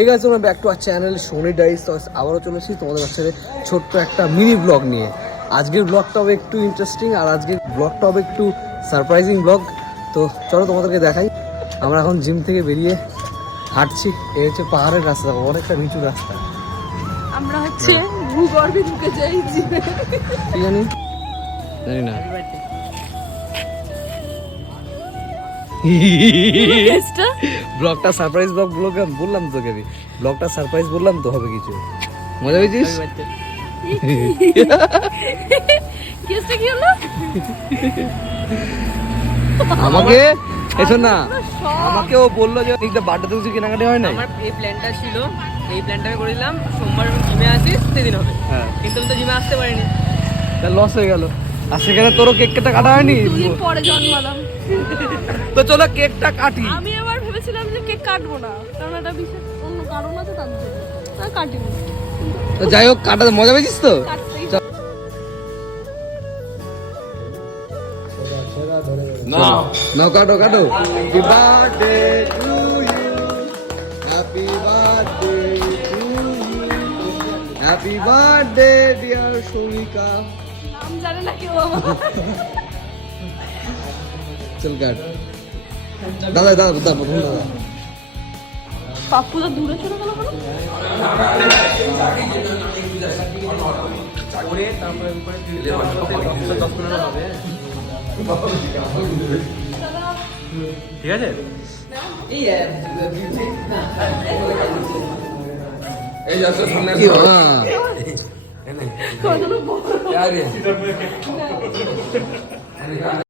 ঠিক আছে, আমরা back to our channel Sony Dice. তো আবারও চলেছি তোমাদের কাছে ছোট্ট একটা মিনি ব্লগ নিয়ে। আজকের ব্লগটা হবে একটু ইন্টারেস্টিং, আর আজকের ব্লগটা হবে একটু সারপ্রাইজিং ব্লগ। তো চলো তোমাদেরকে দেখাই। আমরা এখন জিম থেকে বেরিয়ে হাঁটছি। এই হচ্ছে পাহাড়ের রাস্তা, অনেকটা নিচু রাস্তা। আমরা হচ্ছে ভূগর্ভে ঢুকে যাই জিমে। কি জানি না। ব্লগটা সারপ্রাইজ ব্লগ বললাম তোকে, আমি ব্লগটা সারপ্রাইজ বললাম তো, হবে কিছু মজা পেয়েছিস? কেসটা কি হলো? আমাকে এসো না, আমাকে ও বললো যে বার্থডে কিছু কেনাকাটি হয় না। আমার এই প্ল্যানটা ছিল, এই প্ল্যানটা আমি করেছিলাম সোমবার আমি জিমে আসিস সেদিন হবে। হ্যাঁ, কিন্তু আমি তো জিমে আসতে পারিনি, তা লস হয়ে গেল। আর সেখানে তোরও কেকটা কাটা হয়নি। দুদিন পরে জন্মালাম। তো চলো কেকটা কাটি। আমি আবার ভেবেছিলাম যে কেক কাটবো না, কারণ একটা বিশেষ অন্য কারণ আছে তার জন্য। তাই কাটিনি। তো যাই হোক, কাটা মজা পেয়েছিস তো? কাটতেই নাও কাটো কাটো। Happy birthday to you, happy birthday to you, happy birthday dear Soumika. নাম জানে না কেউ আমার। চল কাট। দাদা দাদা দাদা প্রথম দাদা। পাপ্পু তো দূরে চলে গেল বলো। ঠিক আছে? এই